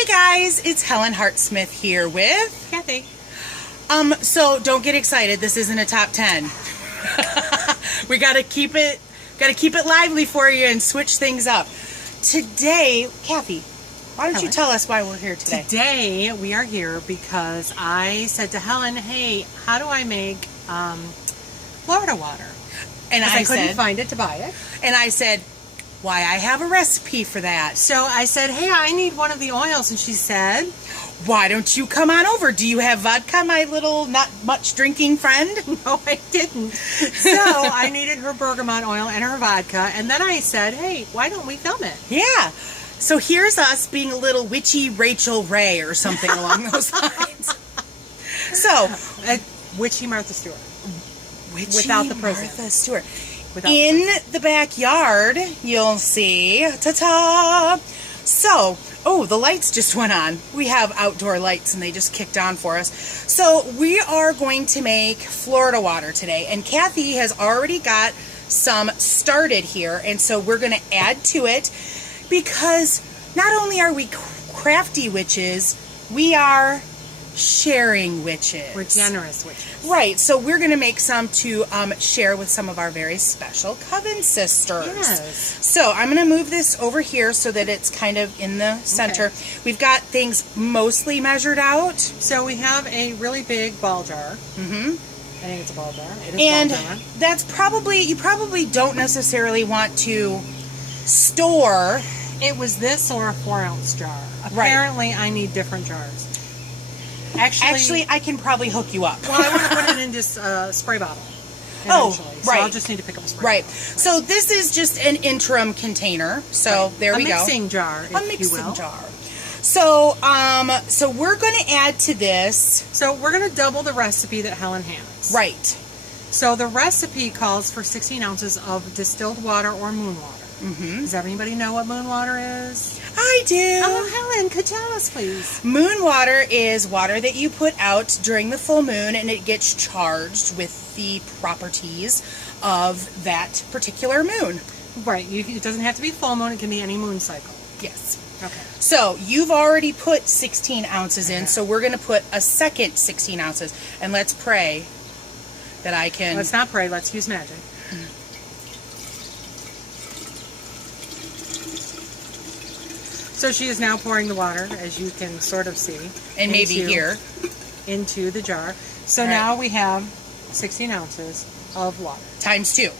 Hey guys, it's Helen Hartsmith here with Kathy. So don't get excited. This isn't a top 10. We gotta keep it lively for you and switch things up. Today, Kathy, why don't you tell us why we're here today? Today we are here because I said to Helen, "Hey, how do I make Florida water?" And I couldn't find it to buy it. And I said, "Why, I have a recipe for that." So I said, "Hey, I need one of the oils," and she said, "Why don't you come on over? Do you have vodka, my little not much drinking friend?" No, I didn't. So I needed her bergamot oil and her vodka, and then I said, "Hey, why don't we film it?" Yeah. So here's us being a little witchy Rachel Ray or something along those lines. So, witchy Martha Stewart. witchy Without the prison. Martha Stewart. Without In the backyard, you'll see, ta-ta! So, oh, the lights just went on. We have outdoor lights and they just kicked on for us. So we are going to make Florida water today. And Kathy has already got some started here. And so we're going to add to it because not only are we crafty witches, we are sharing witches. We're generous witches. Right, so we're going to make some to share with some of our very special coven sisters. Yes. So I'm going to move this over here so that it's kind of in the center. Okay. We've got things mostly measured out. So we have a really big ball jar. Mm-hmm. I think it's a ball jar. It is And ball jar. that's probably, you probably don't necessarily want to store. It was this or a 4-ounce jar. Right. Apparently, I need different jars. Actually, I can probably hook you up. Well, I want to put it in just a spray bottle. Oh, Eventually. So right. I'll just need to pick up a spray Right. bottle. So this is just an interim container. So Right. there we go. A mixing jar, if A mixing you will. jar. So, so we're going to add to this. So we're going to double the recipe that Helen has. Right. So the recipe calls for 16 ounces of distilled water or moon water. Mm-hmm. Does everybody know what moon water is? I do. Oh, Helen, could tell us, please. Moon water is water that you put out during the full moon, and it gets charged with the properties of that particular moon. Right. It doesn't have to be full moon. It can be any moon cycle. Yes. Okay. So you've already put 16 ounces in, so we're going to put a second 16 ounces, and let's pray that I can... Let's not pray. Let's use magic. So she is now pouring the water, as you can sort of see. And maybe here. Into the jar. So now we have 16 ounces of water. Times 2.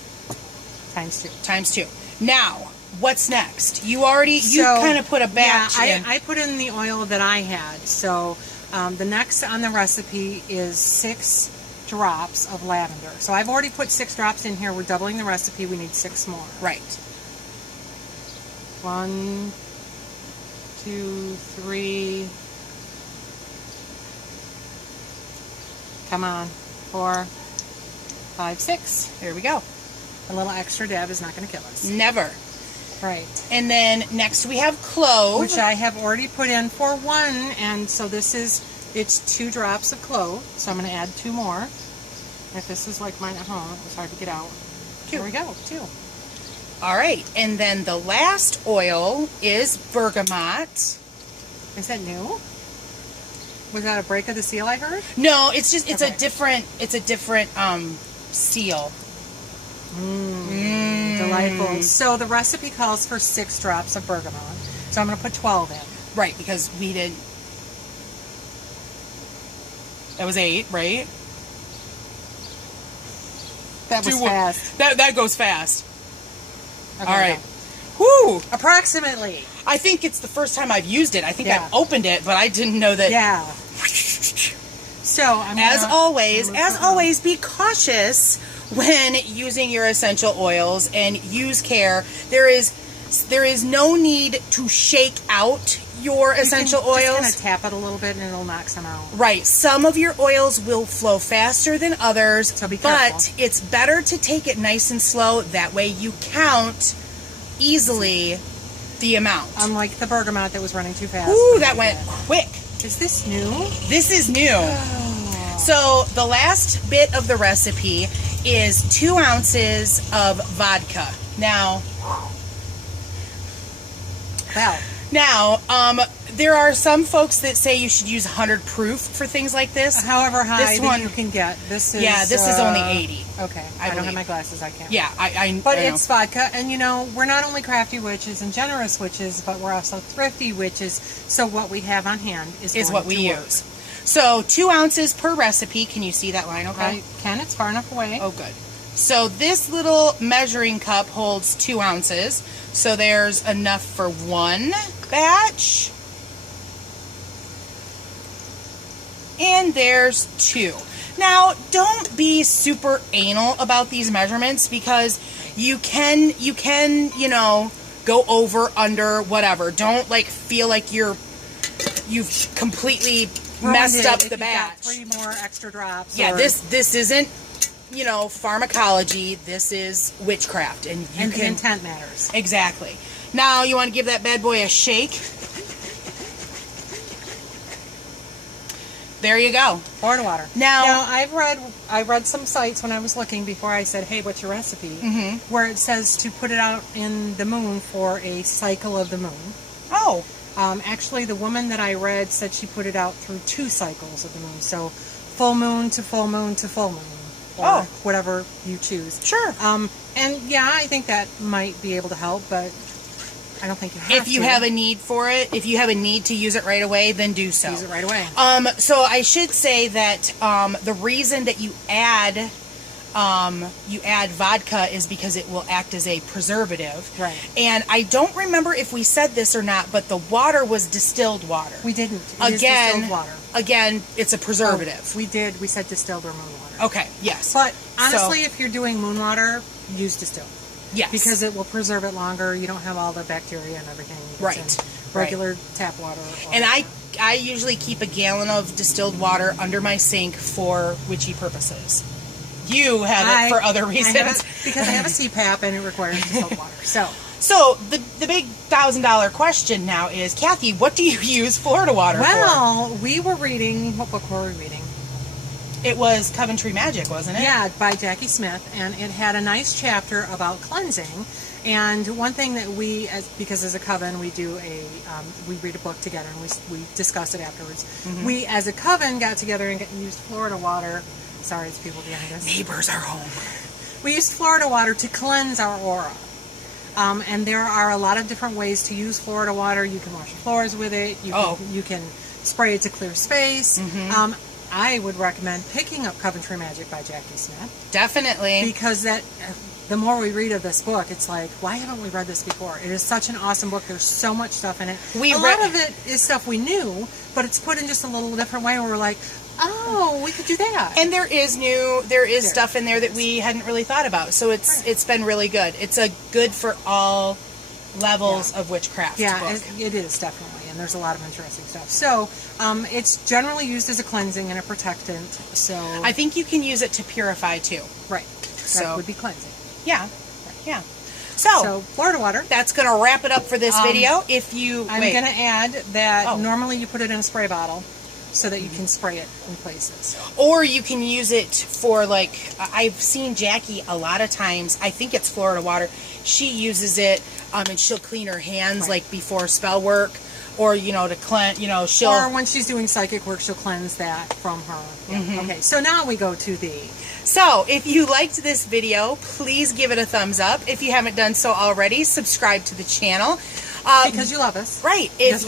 Times 2. Times 2. Now, what's next? You kind of put a batch in. I put in the oil that I had. So the next on the recipe is 6 drops of lavender. So I've already put 6 drops in here. We're doubling the recipe. We need 6 more. Right. 1, 2, 3. Come on. 4, 5, 6. There we go. A little extra dab is not going to kill us. Never. Right. And then next we have clove. Which I have already put in for 1, and so it's 2 drops of clove. So I'm going to add 2 more. If this is like mine at home, it was hard to get out. 2. There we go, 2. All right, and then the last oil is bergamot. Is that new? Was that a break of the seal I heard? No, it's just it's Okay. a different seal. Delightful. So the recipe calls for 6 drops of bergamot. So I'm going to put 12 in. Right, because we did. That was 8, right? That was fast. That goes fast. Okay, All right. go. Whoo! Approximately. I think it's the first time I've used it. I think Yeah. I've opened it, but I didn't know that. Yeah. So As always, be cautious when using your essential oils and use care. There is no need to shake out your essential oils. Just kind of tap it a little bit and it'll knock some out. Right. Some of your oils will flow faster than others, So be careful. but it's better to take it nice and slow. That way you count easily the amount. Unlike the bergamot that was running too fast. Ooh, that went quick. Is this new? This is new. So the last bit of the recipe is 2 ounces of vodka. Now, Well, Now, There are some folks that say you should use 100 proof for things like this. However high this that one, you can get. This is this is only 80. Okay, I don't have my glasses. I can't. Yeah, But I it's vodka, and you know, we're not only crafty witches and generous witches, but we're also thrifty witches. So what we have on hand is what we use. So 2 ounces per recipe. Can you see that line? Okay. I can. It's far enough away. Oh, good. So this little measuring cup holds 2 ounces. So there's enough for 1 batch. And there's 2. Now, don't be super anal about these measurements because you can, you know, go over, under, whatever. Don't like feel like you've completely messed up the batch. 3 more extra drops. Yeah, this isn't, you know, pharmacology. This is witchcraft, and the intent matters. Exactly. Now you want to give that bad boy a shake. There you go. Florida water. Now I read some sites when I was looking before I said, hey, what's your recipe? Where it says to put it out in the moon for a cycle of the moon. Oh. Actually, the woman that I read said she put it out through 2 cycles of the moon. So full moon to full moon to full moon. Or whatever you choose. Sure. And yeah, I think that might be able to help, but I don't think you have to. If you have a need for it, if you have a need to use it right away, then do so. Use it right away. So I should say that the reason that you add vodka is because it will act as a preservative. Right. And I don't remember if we said this or not, but the water was distilled water. We didn't. It is distilled water. Again, it's a preservative. Oh, we did. We said distilled or moon water. Okay, yes. But honestly, if you're doing moon water, use distilled. Yes. Because it will preserve it longer. You don't have all the bacteria and everything. Right. Regular tap water. And I usually keep a gallon of distilled water under my sink for witchy purposes. You have it for other reasons. I have it because I have a CPAP and it requires distilled water. So the big $1,000 question now is, Kathy, what do you use Florida water for? Well, we were reading, what book were we reading? It was Coventry Magic, wasn't it? Yeah, by Jackie Smith, and it had a nice chapter about cleansing. And one thing that because as a coven we do we read a book together and we discuss it afterwards. We as a coven got together and used Florida water. Sorry, it's people behind us. Neighbors are home. We used Florida water to cleanse our aura. And there are a lot of different ways to use Florida water. You can wash your floors with it. You can spray it to clear space. I would recommend picking up Coventry Magic by Jackie Smith. Definitely. Because the more we read of this book, it's like, why haven't we read this before? It is such an awesome book. There's so much stuff in it. A lot of it is stuff we knew, but it's put in just a little different way where we're like, oh, we could do that. And there is stuff in there that we hadn't really thought about. So it's been really good. It's a good for all levels of witchcraft book. It is definitely. And there's a lot of interesting stuff. So it's generally used as a cleansing and a protectant. So I think you can use it to purify too. Right. That would be cleansing. Yeah. Right. Yeah. So Florida water. That's going to wrap it up for this video. I'm going to add that normally you put it in a spray bottle so that you can spray it in places. Or you can use it for, like, I've seen Jackie a lot of times. I think it's Florida water. She uses it and she'll clean her hands like before spell work. Or, to cleanse, she'll... Or when she's doing psychic work, she'll cleanse that from her. Yeah. Okay, so now we go to the... So, if you liked this video, please give it a thumbs up. If you haven't done so already, subscribe to the channel. Because you love us. Right. If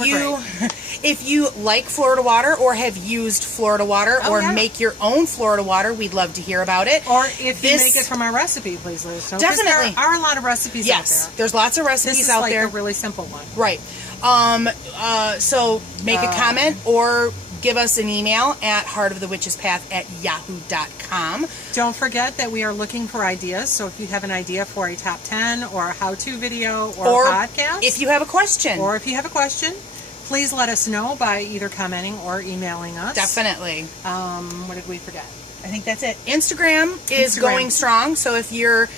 you like Florida water or have used Florida water make your own Florida water, we'd love to hear about it. Or if you make it from our recipe, please let us know. Definitely. There are a lot of recipes out there. There's lots of recipes out there. This is like a really simple one. Right. So make a comment or give us an email at heartofthewitchespath@yahoo.com. Don't forget that we are looking for ideas. So if you have an idea for a top 10 or a how-to video or a podcast. If you have a question. Please let us know by either commenting or emailing us. Definitely. What did we forget? I think that's it. Instagram is going strong. So if you're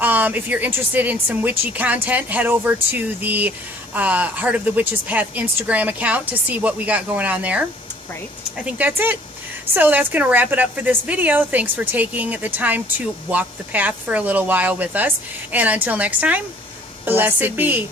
interested in some witchy content, head over to the Heart of the Witch's Path Instagram account to see what we got going on there. Right. I think that's it. So that's going to wrap it up for this video. Thanks for taking the time to walk the path for a little while with us. And until next time, blessed be.